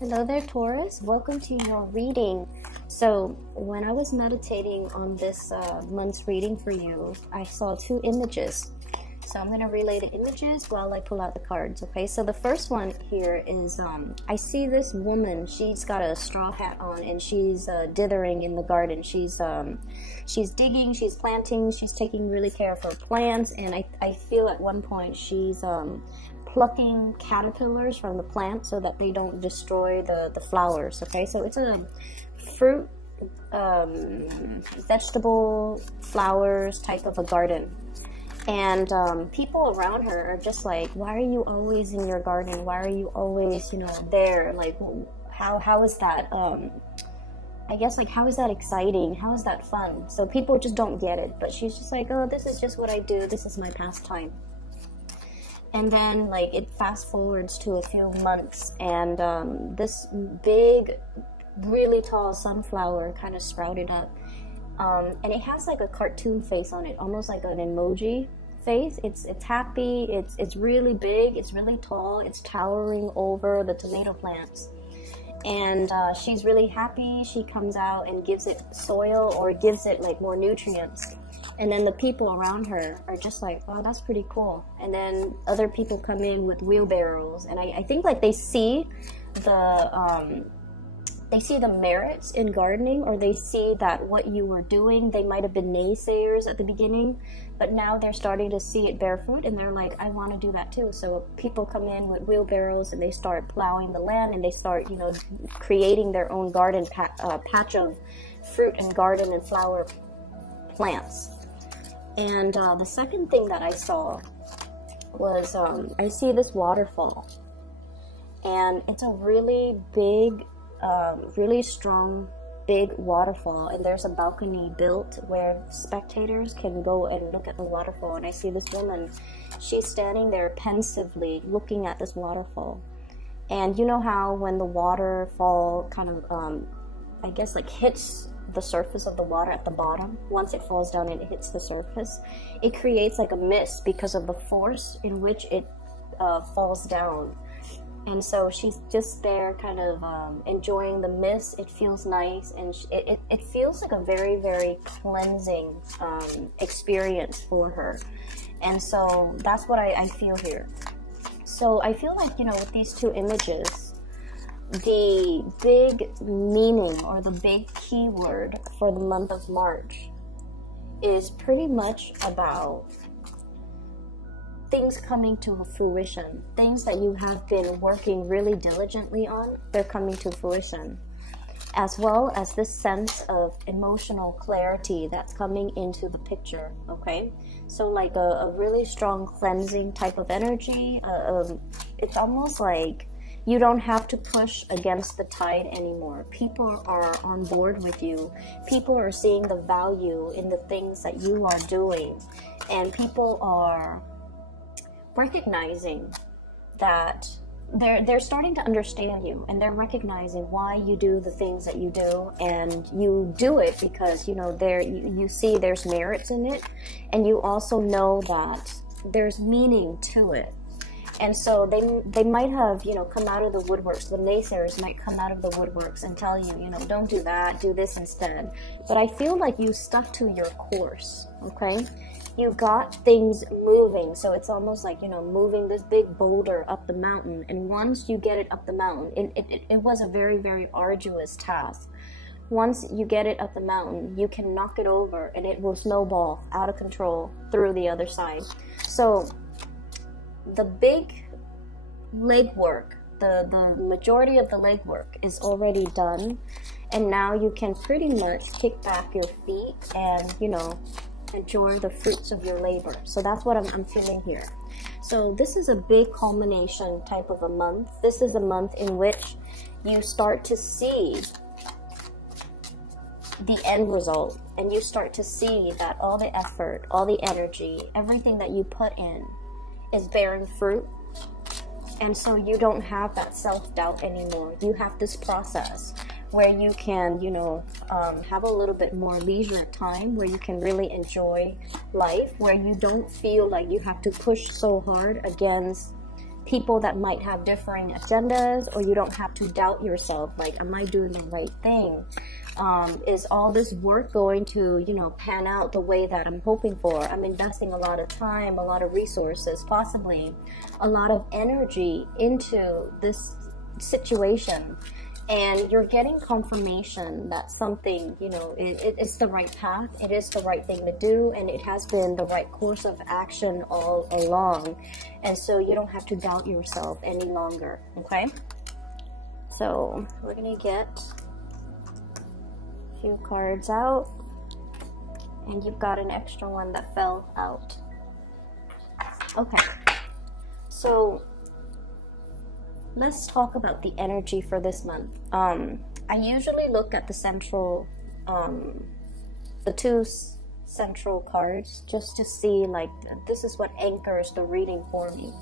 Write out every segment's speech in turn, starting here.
Hello there, Taurus. Welcome to your reading. So when I was meditating on this month's reading for you, I saw two images. So I'm going to relay the images while I pull out the cards, okay? So the first one here is, I see this woman. She's got a straw hat on and she's dithering in the garden. She's digging, she's planting, she's taking really care of her plants, and I feel at one point she's plucking caterpillars from the plant so that they don't destroy the flowers, okay? So it's a fruit, vegetable, flowers type of a garden. And people around her are just like, why are you always in your garden? Why are you always, there? Like, how is that, I guess, like, how is that exciting? How is that fun? So people just don't get it. But she's just like, oh, this is just what I do. This is my pastime. And then, like, it fast forwards to a few months, and this big, really tall sunflower kind of sprouted up. And it has like a cartoon face on it, almost like an emoji face. It's happy, it's really big, it's really tall, it's towering over the tomato plants. And she's really happy. She comes out and gives it soil or gives it like more nutrients. And then the people around her are just like, oh, that's pretty cool. And then other people come in with wheelbarrows, and I think like they see the merits in gardening, or they see that what you were doing, they might have been naysayers at the beginning, but now they're starting to see it bear fruit, and they're like, I want to do that too. So people come in with wheelbarrows and they start plowing the land, and they start, creating their own garden patch of fruit and garden and flower plants. And the second thing that I saw was, I see this waterfall, and it's a really big, really strong, big waterfall, and there's a balcony built where spectators can go and look at the waterfall. And I see this woman, she's standing there pensively looking at this waterfall. And you know how when the waterfall kind of, I guess, like hits the surface of the water at the bottom, once it falls down and it hits the surface, it creates like a mist because of the force in which it falls down. And so she's just there kind of enjoying the mist. It feels nice, and it feels like a very, very cleansing experience for her. And so that's what I feel here. So I feel like, with these two images, the big meaning or the big keyword for the month of March is pretty much about things coming to fruition. Things that you have been working really diligently on, they're coming to fruition. As well as this sense of emotional clarity that's coming into the picture, okay? So like a really strong cleansing type of energy. It's almost like you don't have to push against the tide anymore. People are on board with you. People are seeing the value in the things that you are doing. And people are recognizing that they're starting to understand you, and they're recognizing why you do the things that you do, and you do it because you see there's merits in it, and you also know that there's meaning to it. And so they might have come out of the woodworks. The naysayers might come out of the woodworks and tell you, don't do that, do this instead. But I feel like you stuck to your course, okay? You got things moving. So it's almost like, moving this big boulder up the mountain. And once you get it up the mountain, it was a very, very arduous task. Once you get it up the mountain, you can knock it over and it will snowball out of control through the other side. So the big legwork, the majority of the legwork is already done. And now you can pretty much kick back your feet and, enjoy the fruits of your labor. So that's what I'm feeling here. So this is a big culmination type of a month. This is a month in which you start to see the end result, and you start to see that all the effort, all the energy, everything that you put in is bearing fruit. And so you don't have that self-doubt anymore. You have this process where you can, have a little bit more leisure time, where you can really enjoy life, where you don't feel like you have to push so hard against people that might have differing agendas, or you don't have to doubt yourself, like, am I doing the right thing? Is all this work going to, you know, pan out the way that I'm hoping for? I'm investing a lot of time, a lot of resources, possibly a lot of energy into this situation, and you're getting confirmation that something, you know, it's the right path, it is the right thing to do, and it has been the right course of action all along, and so you don't have to doubt yourself any longer. Okay, so we're gonna get a few cards out, and you've got an extra one that fell out. Okay, so let's talk about the energy for this month. I usually look at the central, the two central cards, just to see, like, this is what anchors the reading for me.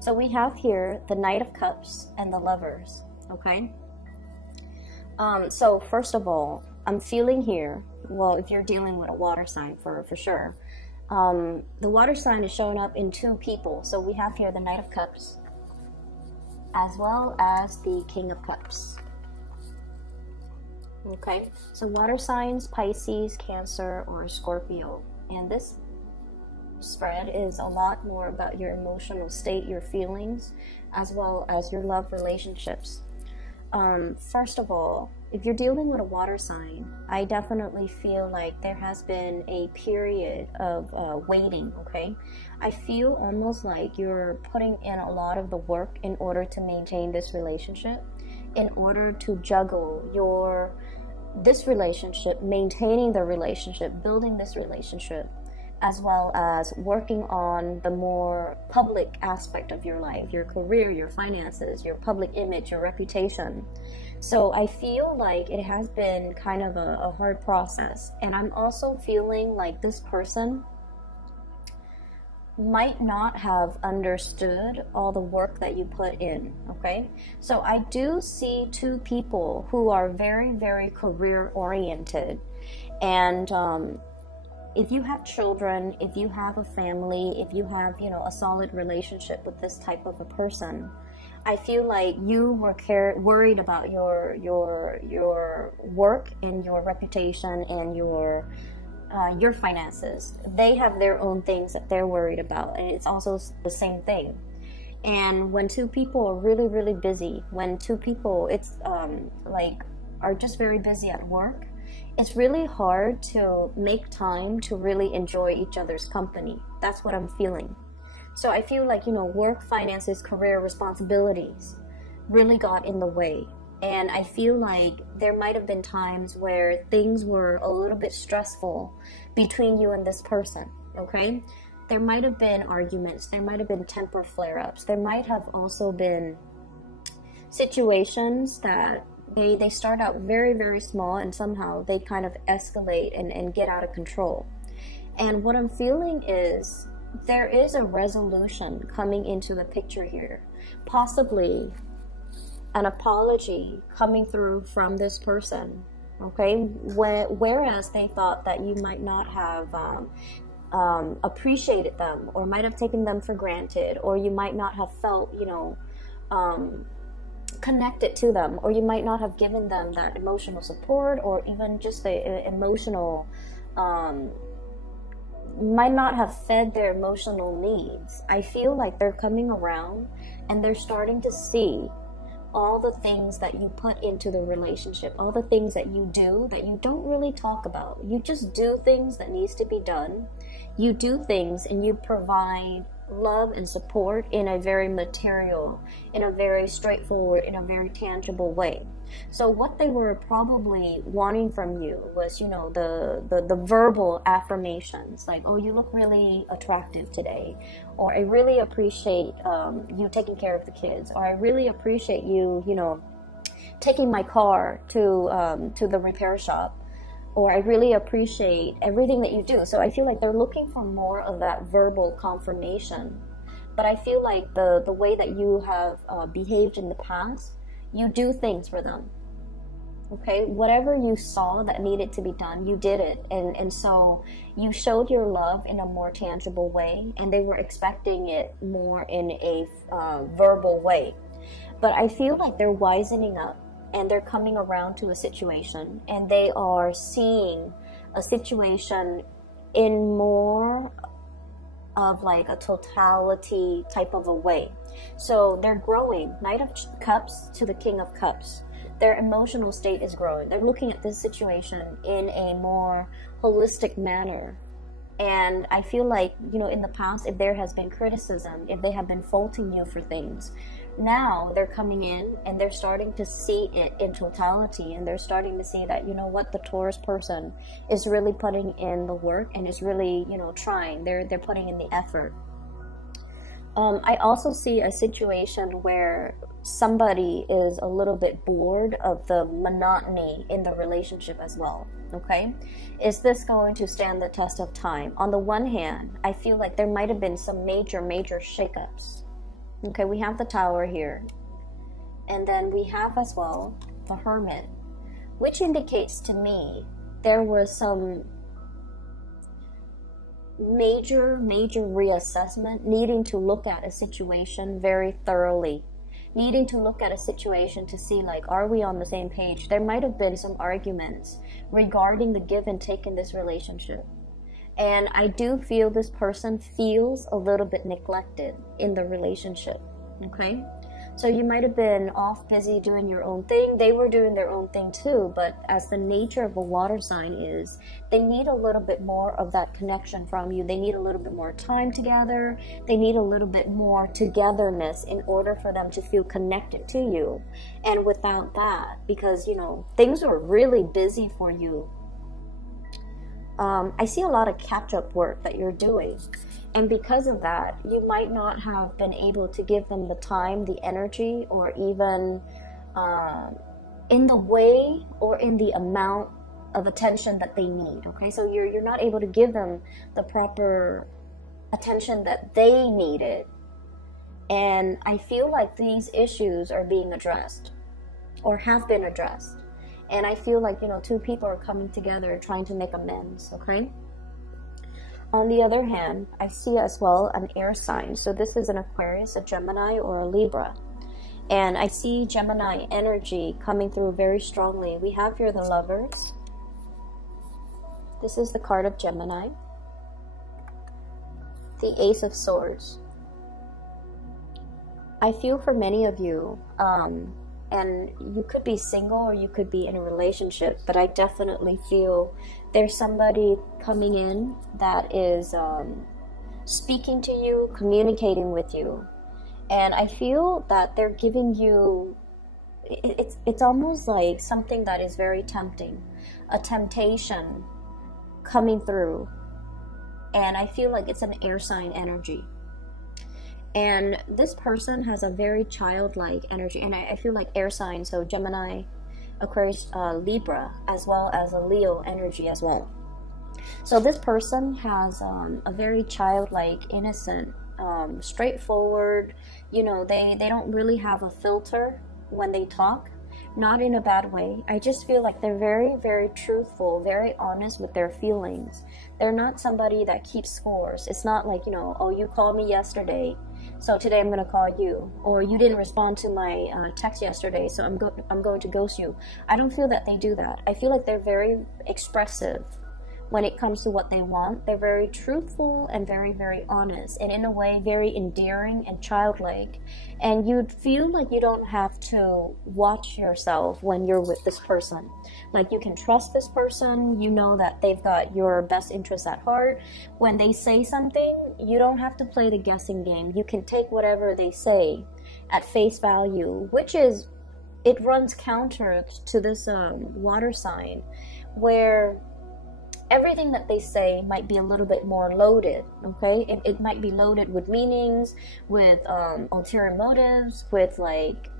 So we have here the Knight of Cups and the Lovers, okay? So first of all, I'm feeling here, well, if you're dealing with a water sign for sure, the water sign is showing up in two people. So we have here the Knight of Cups as well as the King of Cups. Okay, so water signs, Pisces, Cancer, or Scorpio. And this spread is a lot more about your emotional state, your feelings, as well as your love relationships. First of all, if you're dealing with a water sign, I definitely feel like there has been a period of waiting, okay? I feel almost like you're putting in a lot of the work in order to maintain this relationship, in order to juggle this relationship, maintaining the relationship, building this relationship, as well as working on the more public aspect of your life, your career, your finances, your public image, your reputation. So I feel like it has been kind of a hard process. And I'm also feeling like this person might not have understood all the work that you put in, okay? So I do see two people who are very, very career oriented. And if you have children, if you have a family, if you have, you know, a solid relationship with this type of a person, I feel like you were worried about your work and your reputation and your finances. They have their own things that they're worried about, and it's also the same thing. And when two people are really, really busy, when two people are just very busy at work, it's really hard to make time to really enjoy each other's company. That's what I'm feeling. So I feel like, you know, work, finances, career, responsibilities really got in the way. And I feel like there might have been times where things were a little bit stressful between you and this person, okay? There might have been arguments, there might have been temper flare-ups, there might have also been situations that they start out very, very small, and somehow they kind of escalate and get out of control. And what I'm feeling is there is a resolution coming into the picture here. Possibly an apology coming through from this person, okay? Whereas they thought that you might not have appreciated them, or might have taken them for granted, or you might not have felt, you know, connected to them, or you might not have given them that emotional support, or even just the emotional, might not have fed their emotional needs. I feel like they're coming around and they're starting to see all the things that you put into the relationship, all the things that you do that you don't really talk about. You just do things that needs to be done. You do things and you provide love and support in a very material, in a very straightforward, in a very tangible way. So what they were probably wanting from you was, you know, the verbal affirmations, like, oh, you look really attractive today, or I really appreciate you taking care of the kids, or I really appreciate you, you know, taking my car to the repair shop, or I really appreciate everything that you do. So I feel like they're looking for more of that verbal confirmation. But I feel like the way that you have behaved in the past, you do things for them. Okay, whatever you saw that needed to be done, you did it. And so you showed your love in a more tangible way, and they were expecting it more in a verbal way. But I feel like they're wisening up, and they're coming around to a situation, and they are seeing a situation in more of like a totality type of a way. So they're growing. Knight of Cups to the King of Cups. Their emotional state is growing. They're looking at this situation in a more holistic manner. And I feel like, you know, in the past, if there has been criticism, if they have been faulting you for things, now they're coming in and they're starting to see it in totality, and they're starting to see that, you know what, the Taurus person is really putting in the work and is really, you know, trying. They're putting in the effort. I also see a situation where somebody is a little bit bored of the monotony in the relationship as well. Okay, is this going to stand the test of time? On the one hand, I feel like there might have been some major shakeups. Okay, we have the Tower here, and then we have as well the Hermit, which indicates to me there was some major reassessment, needing to look at a situation very thoroughly, needing to look at a situation to see, like, are we on the same page? There might have been some arguments regarding the give and take in this relationship, and I do feel this person feels a little bit neglected in the relationship. Okay, so you might have been off busy doing your own thing. They were doing their own thing too, but as the nature of a water sign is, they need a little bit more of that connection from you. They need a little bit more time together. They need a little bit more togetherness in order for them to feel connected to you. And without that, because, you know, things are really busy for you, I see a lot of catch-up work that you're doing. And because of that, you might not have been able to give them the time, the energy, or even in the way or in the amount of attention that they need. Okay, so you're not able to give them the proper attention that they needed. And I feel like these issues are being addressed or have been addressed. And I feel like, you know, two people are coming together trying to make amends. Okay. On the other hand, I see as well an air sign. So this is an Aquarius, a Gemini, or a Libra. And I see Gemini energy coming through very strongly. We have here the Lovers. This is the card of Gemini. The Ace of Swords. I feel for many of you, and you could be single or you could be in a relationship, but I definitely feel there's somebody coming in that is speaking to you, communicating with you. And I feel that they're giving you, it's almost like something that is very tempting, a temptation coming through. And I feel like it's an air sign energy. And this person has a very childlike energy. And I feel like air signs, so Gemini, Aquarius, Libra, as well as a Leo energy as well. So this person has a very childlike, innocent, straightforward, you know, they don't really have a filter when they talk. Not in a bad way. I just feel like they're very, very truthful, very honest with their feelings. They're not somebody that keeps scores. It's not like, you know, oh, you called me yesterday, so today I'm going to call you. Or you didn't respond to my text yesterday, so I'm going to ghost you. I don't feel that they do that. I feel like they're very expressive when it comes to what they want. They're very truthful and very, very honest, and in a way very endearing and childlike. And you'd feel like you don't have to watch yourself when you're with this person. Like, you can trust this person. You know that they've got your best interests at heart. When they say something, you don't have to play the guessing game. You can take whatever they say at face value, which is, it runs counter to this water sign, where everything that they say might be a little bit more loaded, okay? It might be loaded with meanings, with ulterior motives, with, like,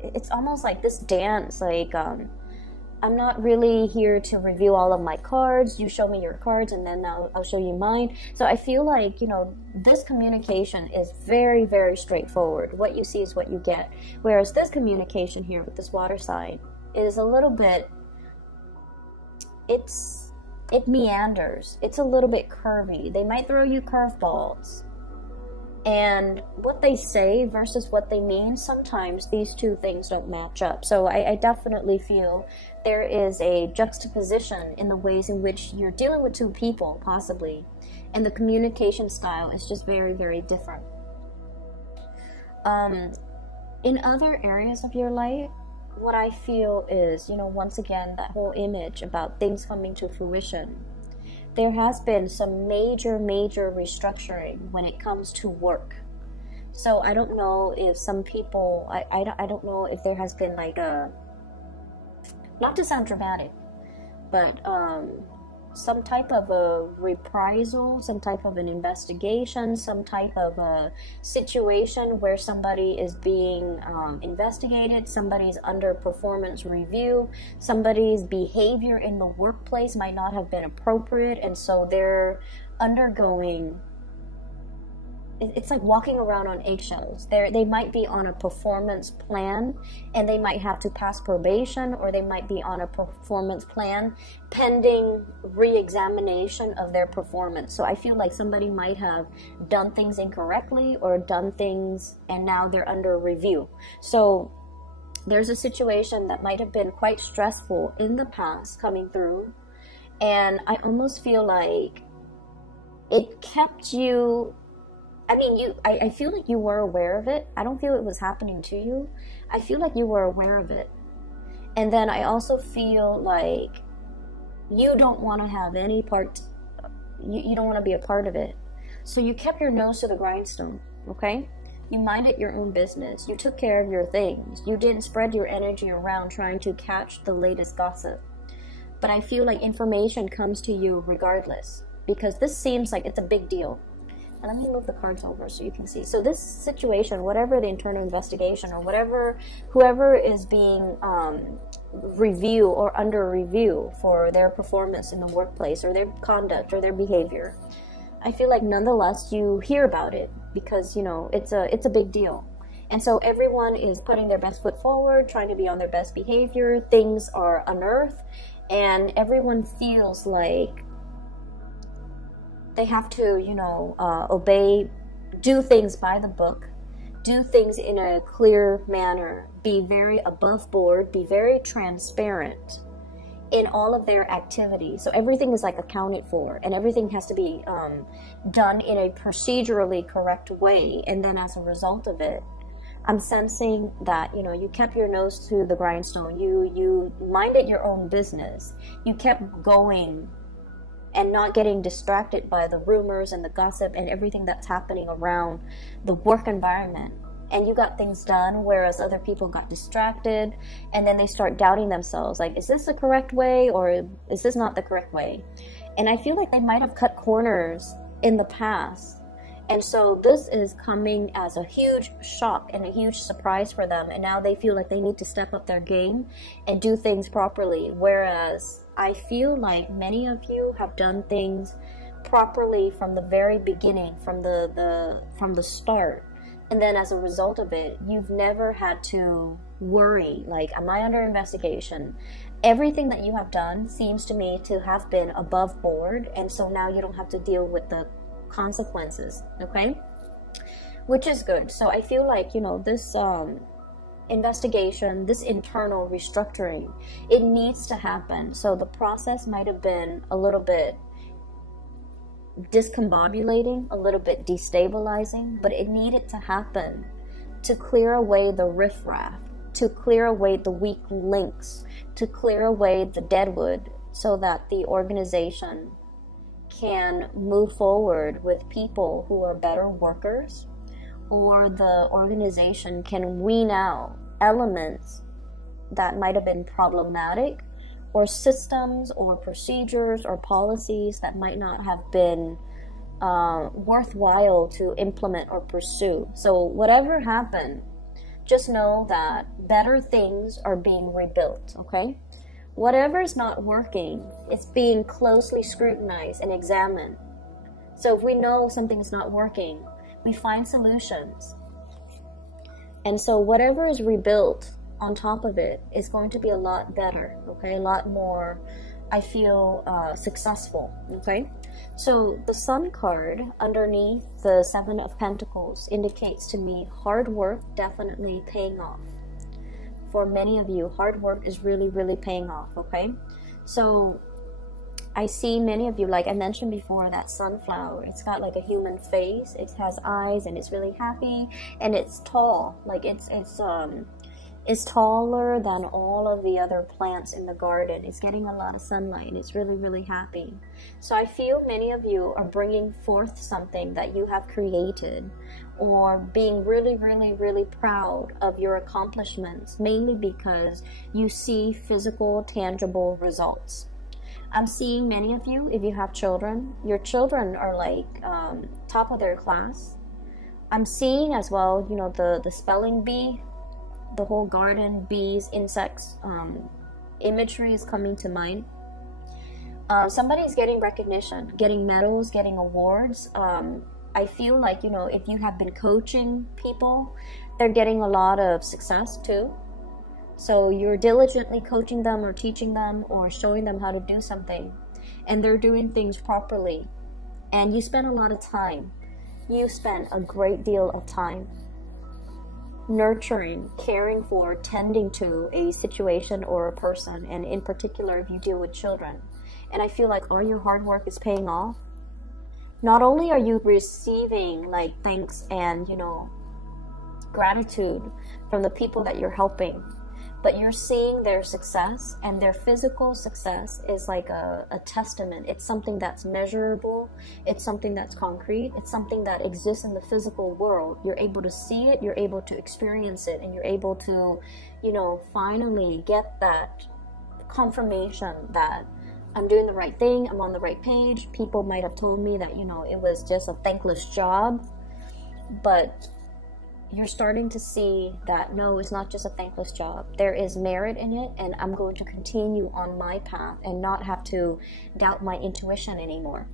it's almost like this dance, like, I'm not really here to review all of my cards. You show me your cards, and then I'll show you mine. So I feel like, you know, this communication is very, very straightforward. What you see is what you get. Whereas this communication here with this water sign, is a little bit, it meanders. It's a little bit curvy. They might throw you curveballs. And what they say versus what they mean, sometimes these two things don't match up. So I definitely feel there is a juxtaposition in the ways in which you're dealing with two people, possibly. And the communication style is just very, very different. In other areas of your life, what I feel is, you know, once again, that whole image about things coming to fruition. There has been some major restructuring when it comes to work. So I don't know if some people, I don't know if there has been like a, not to sound dramatic, but some type of a reprisal, some type of an investigation, some type of a situation where somebody is being investigated, somebody's under performance review, somebody's behavior in the workplace might not have been appropriate, and so they're undergoing, it's like walking around on eggshells. They might be on a performance plan and they might have to pass probation, or they might be on a performance plan pending re-examination of their performance. So I feel like somebody might have done things incorrectly or done things and now they're under review. So there's a situation that might have been quite stressful in the past coming through, and I almost feel like it kept you, I mean, I feel like you were aware of it. I don't feel it was happening to you. I feel like you were aware of it. And then I also feel like you don't want to have any part, you don't want to be a part of it. So you kept your nose to the grindstone, okay? You minded your own business. You took care of your things. You didn't spread your energy around trying to catch the latest gossip. But I feel like information comes to you regardless, because this seems like it's a big deal. And let me move the cards over so you can see. So this situation, whatever the internal investigation or whatever, whoever is being review or under review for their performance in the workplace or their conduct or their behavior, I feel like nonetheless you hear about it because, you know, it's a big deal. And so everyone is putting their best foot forward, trying to be on their best behavior. Things are unearthed and everyone feels like they have to, you know, obey, do things by the book, do things in a clear manner, be very above board, be very transparent in all of their activities. So everything is like accounted for, and everything has to be done in a procedurally correct way. And then as a result of it, I'm sensing that, you know, you kept your nose to the grindstone. You minded your own business. You kept going and not getting distracted by the rumors and the gossip and everything that's happening around the work environment. And you got things done, whereas other people got distracted, and then they start doubting themselves, like, is this the correct way or is this not the correct way? And I feel like they might have cut corners in the past. And so this is coming as a huge shock and a huge surprise for them. And now they feel like they need to step up their game and do things properly. Whereas I feel like many of you have done things properly from the very beginning, from the start. And then as a result of it, you've never had to worry, like, am I under investigation? Everything that you have done seems to me to have been above board. And so now you don't have to deal with the consequences, okay? Which is good. So I feel like, you know, this investigation, this internal restructuring, it needs to happen. So the process might have been a little bit discombobulating, a little bit destabilizing, but it needed to happen to clear away the riffraff, to clear away the weak links, to clear away the deadwood, so that the organization can move forward with people who are better workers, or the organization can wean out elements that might have been problematic, or systems or procedures or policies that might not have been worthwhile to implement or pursue. So whatever happened, just know that better things are being rebuilt, okay? Whatever is not working, it's being closely scrutinized and examined. So if we know something is not working, we find solutions. And so whatever is rebuilt on top of it is going to be a lot better, okay? A lot more, I feel, successful, okay? So the Sun card underneath the Seven of Pentacles indicates to me hard work definitely paying off. For many of you, hard work is really, really paying off, okay? So I see many of you, like I mentioned before, that sunflower, it's got like a human face, it has eyes, and it's really happy, and it's tall, like it's taller than all of the other plants in the garden. It's getting a lot of sunlight, and it's really, really happy. So I feel many of you are bringing forth something that you have created, or being really, really, really proud of your accomplishments, mainly because you see physical, tangible results. I'm seeing many of you, if you have children, your children are like top of their class. I'm seeing as well, you know, the spelling bee, the whole garden, bees, insects, imagery is coming to mind. Somebody's getting recognition, getting medals, getting awards. I feel like, you know, if you have been coaching people, they're getting a lot of success too. So you're diligently coaching them or teaching them or showing them how to do something, and they're doing things properly. And you spend a lot of time. You spend a great deal of time nurturing, caring for, tending to a situation or a person, and in particular if you deal with children. And I feel like all your hard work is paying off. Not only are you receiving like thanks and, you know, gratitude from the people that you're helping, but you're seeing their success, and their physical success is like a testament. It's something that's measurable. It's something that's concrete. It's something that exists in the physical world. You're able to see it, you're able to experience it, and you're able to, you know, finally get that confirmation that I'm doing the right thing, I'm on the right page. People might have told me that, you know, it was just a thankless job, but you're starting to see that no, it's not just a thankless job. There is merit in it, and I'm going to continue on my path and not have to doubt my intuition anymore.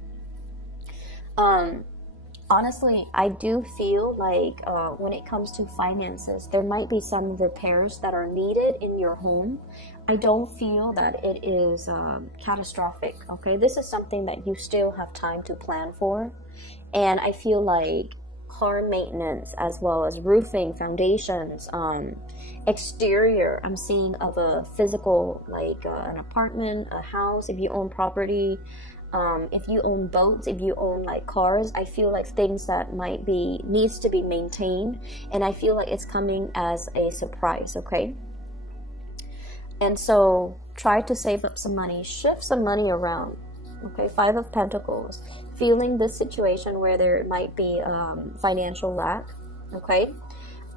Honestly, I do feel like when it comes to finances, there might be some repairs that are needed in your home. I don't feel that it is catastrophic, okay? This is something that you still have time to plan for, and I feel like car maintenance, as well as roofing, foundations, exterior, I'm seeing of a physical, like an apartment, a house, if you own property, if you own boats, if you own like cars, I feel like things that might be, needs to be maintained, and I feel like it's coming as a surprise, okay? And so try to save up some money, shift some money around, okay? Five of Pentacles, feeling this situation where there might be financial lack, okay?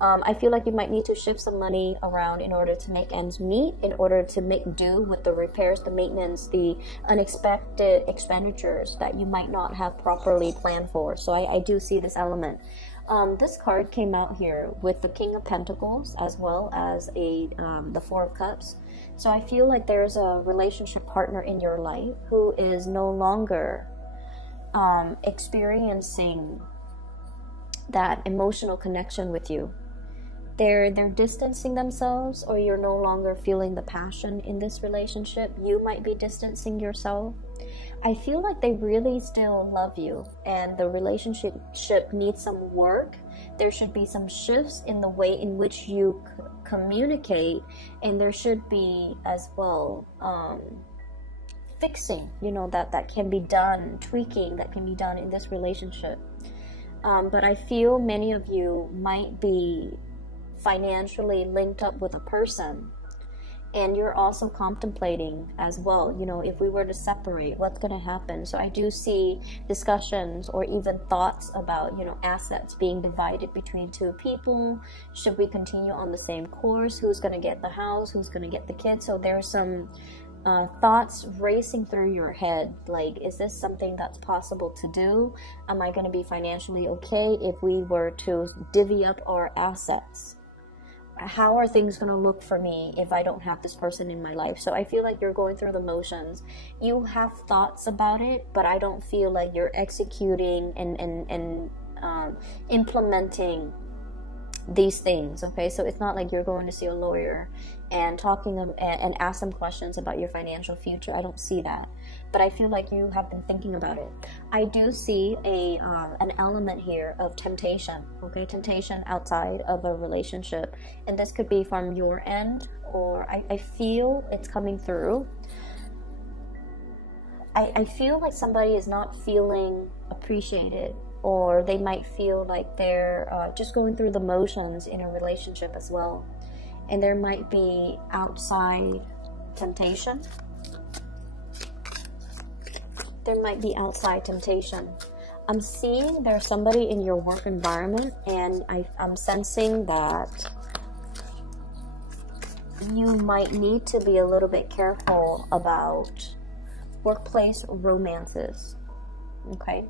I feel like you might need to shift some money around in order to make ends meet, in order to make do with the repairs, the maintenance, the unexpected expenditures that you might not have properly planned for. So I do see this element. This card came out here with the King of Pentacles as well as the Four of Cups. So I feel like there's a relationship partner in your life who is no longer experiencing that emotional connection with you. They're distancing themselves, or you're no longer feeling the passion in this relationship. You might be distancing yourself. I feel like they really still love you, and the relationship needs some work. There should be some shifts in the way in which you communicate, and there should be as well fixing, you know, that can be done, tweaking that can be done in this relationship. But I feel many of you might be financially linked up with a person, and you're also contemplating as well, you know, if we were to separate, what's going to happen? So I do see discussions or even thoughts about, you know, assets being divided between two people. Should we continue on the same course? Who's going to get the house? Who's going to get the kids? So there's some thoughts racing through your head, like, is this something that's possible to do? Am I going to be financially okay if we were to divvy up our assets? How are things going to look for me if I don't have this person in my life? So I feel like you're going through the motions. You have thoughts about it, but I don't feel like you're executing and implementing these things, okay? So it's not like you're going to see a lawyer and and ask them questions about your financial future. I don't see that, but I feel like you have been thinking about it. I do see an element here of temptation, okay? Temptation outside of a relationship, and this could be from your end, or I feel it's coming through. I feel like somebody is not feeling appreciated, or they might feel like they're just going through the motions in a relationship as well. And there might be outside temptation. There might be outside temptation. I'm seeing there's somebody in your work environment, and I'm sensing that you might need to be a little bit careful about workplace romances, okay?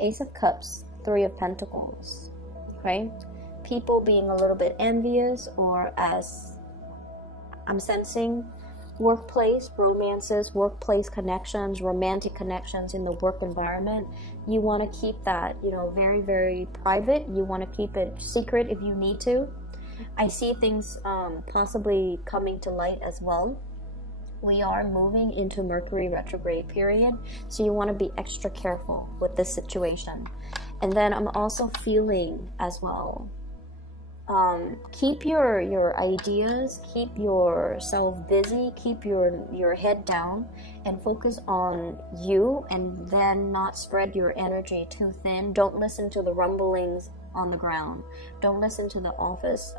Ace of Cups, Three of Pentacles, okay? People being a little bit envious, or as I'm sensing, workplace romances, workplace connections, romantic connections in the work environment. You want to keep that, you know, very, very private. You want to keep it secret if you need to. I see things possibly coming to light as well. We are moving into Mercury retrograde period, so you want to be extra careful with this situation. And then I'm also feeling as well, keep your ideas, keep yourself busy, keep your head down, and focus on you, and then not spread your energy too thin. Don't listen to the rumblings on the ground. Don't listen to the office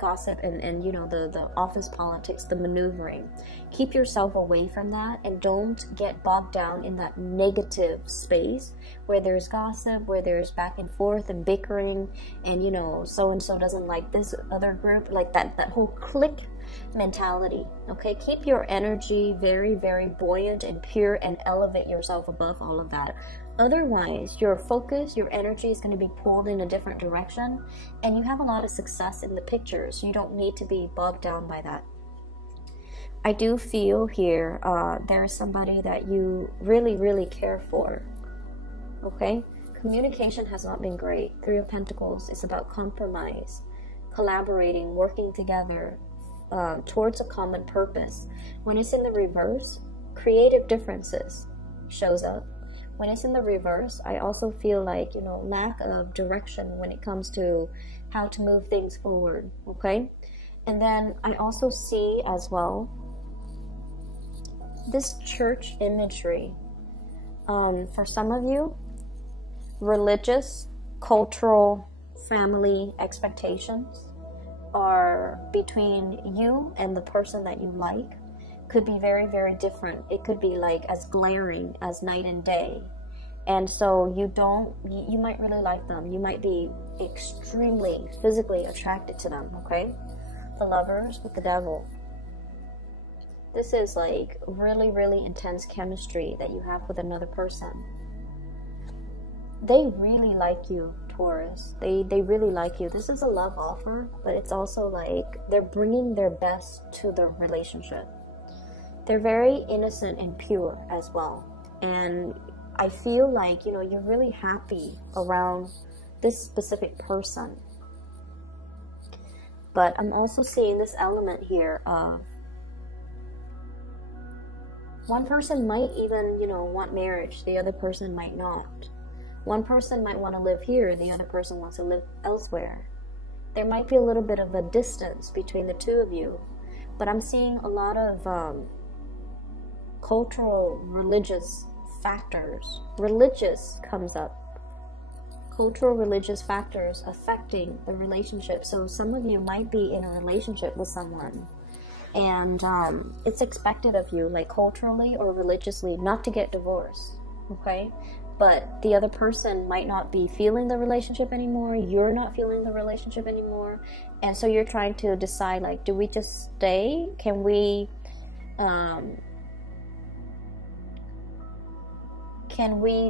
gossip and you know, the office politics, the maneuvering. Keep yourself away from that, and don't get bogged down in that negative space where there's gossip, where there's back and forth and bickering, and you know, so and so doesn't like this other group, like that whole clique mentality. Okay, keep your energy very, very buoyant and pure, and elevate yourself above all of that. Otherwise, your focus, your energy is going to be pulled in a different direction, and you have a lot of success in the picture, so you don't need to be bogged down by that. I do feel here there is somebody that you really, really care for, okay? Communication has not been great. Three of Pentacles is about compromise, collaborating, working together towards a common purpose. When it's in the reverse, creative differences shows up. When it's in the reverse, I also feel like, you know, lack of direction when it comes to how to move things forward, okay? And then I also see as well this church imagery. For some of you, religious, cultural, family expectations are between you and the person that you like. Could be very, very different. It could be like as glaring as night and day. And so you might really like them. You might be extremely physically attracted to them, okay? The Lovers with the Devil. This is like really, really intense chemistry that you have with another person. They really like you, Taurus. They really like you. This is a love offer, but it's also like they're bringing their best to the relationship. They're very innocent and pure as well. And I feel like, you know, you're really happy around this specific person. But I'm also seeing this element here of one person might even, you know, want marriage. The other person might not. One person might want to live here. The other person wants to live elsewhere. There might be a little bit of a distance between the two of you. But I'm seeing a lot of cultural, religious factors. Religious comes up. Cultural, religious factors affecting the relationship. So some of you might be in a relationship with someone, and it's expected of you, like culturally or religiously, not to get divorced, okay? But the other person might not be feeling the relationship anymore. You're not feeling the relationship anymore. And so you're trying to decide, like, do we just stay? Can we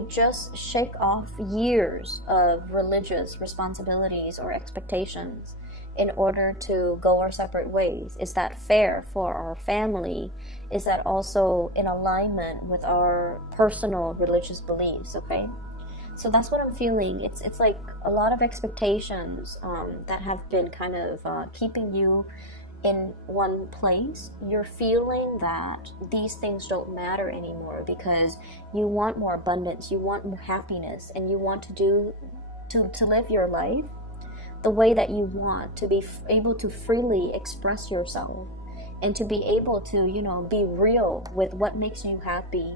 just shake off years of religious responsibilities or expectations in order to go our separate ways? Is that fair for our family? Is that also in alignment with our personal religious beliefs, okay? So that's what I'm feeling. It's like a lot of expectations that have been kind of keeping you in one place. You're feeling that these things don't matter anymore because you want more abundance, you want more happiness, and you want to live your life the way that you want, to be able to freely express yourself and to be able to, you know, be real with what makes you happy.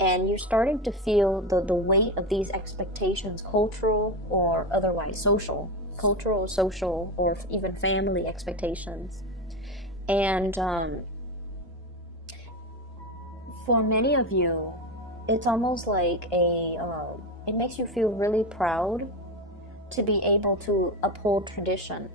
And you're starting to feel the weight of these expectations, cultural or otherwise, cultural, social, or even family expectations. And for many of you, it's almost like it makes you feel really proud to be able to uphold tradition.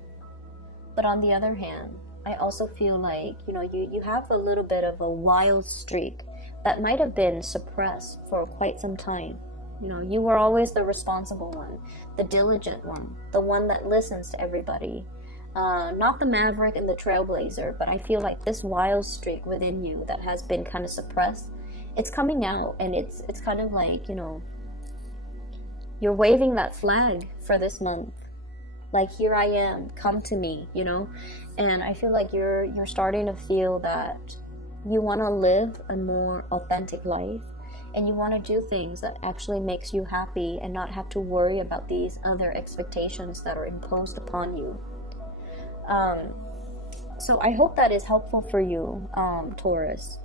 But on the other hand, I also feel like, you know, you have a little bit of a wild streak that might have been suppressed for quite some time. You know, you were always the responsible one, the diligent one, the one that listens to everybody. Not the maverick and the trailblazer, but I feel like this wild streak within you that has been kind of suppressed, it's coming out, and it's kind of like, you know, you're waving that flag for this month. Like, here I am, come to me, you know? And I feel like you're starting to feel that you want to live a more authentic life, and you want to do things that actually makes you happy and not have to worry about these other expectations that are imposed upon you. So I hope that is helpful for you, Taurus.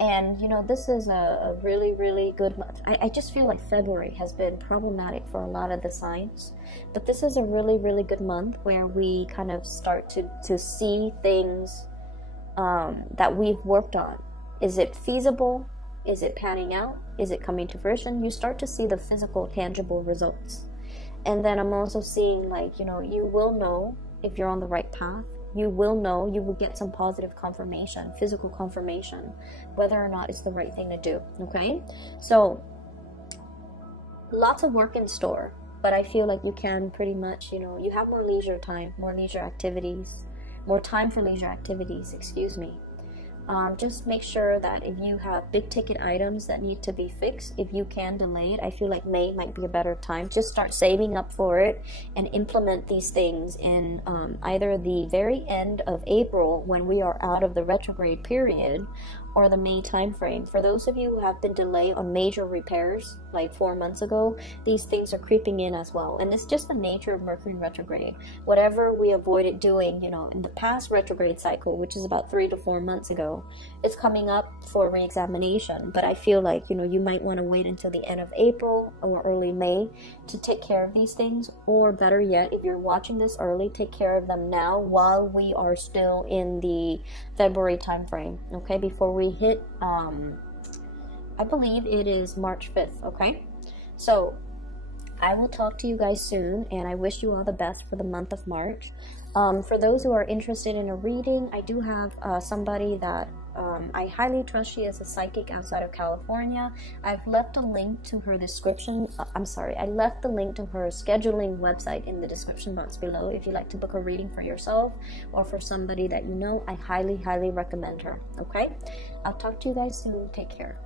And, you know, this is a really, really good month. I just feel like February has been problematic for a lot of the signs. But this is a really, really good month where we kind of start to see things that we've worked on. Is it feasible? Is it panning out? Is it coming to fruition? You start to see the physical, tangible results. And then I'm also seeing, like, you know, you will know if you're on the right path. You will know, you will get some positive confirmation, physical confirmation, whether or not it's the right thing to do, okay? So, lots of work in store, but I feel like you can pretty much, you know, you have more leisure time, more leisure activities, more time for leisure activities, excuse me. Just make sure that if you have big ticket items that need to be fixed, if you can delay it, I feel like May might be a better time. Just start saving up for it and implement these things in either the very end of April, when we are out of the retrograde period, or the May time frame. For those of you who have been delayed on major repairs like 4 months ago, these things are creeping in as well. And it's just the nature of Mercury retrograde. Whatever we avoided doing, you know, in the past retrograde cycle, which is about 3 to 4 months ago, it's coming up for re-examination. But I feel like, you know, you might want to wait until the end of April or early May to take care of these things. Or better yet, if you're watching this early, take care of them now while we are still in the February time frame, okay, before we hit I believe it is March 5th, okay? So I will talk to you guys soon, and I wish you all the best for the month of March. For those who are interested in a reading, I do have somebody that I highly trust. She is a psychic outside of California. I've left a link to her description. I left the link to her scheduling website in the description box below. If you'd like to book a reading for yourself or for somebody that you know, I highly, highly recommend her. Okay? I'll talk to you guys soon. Take care.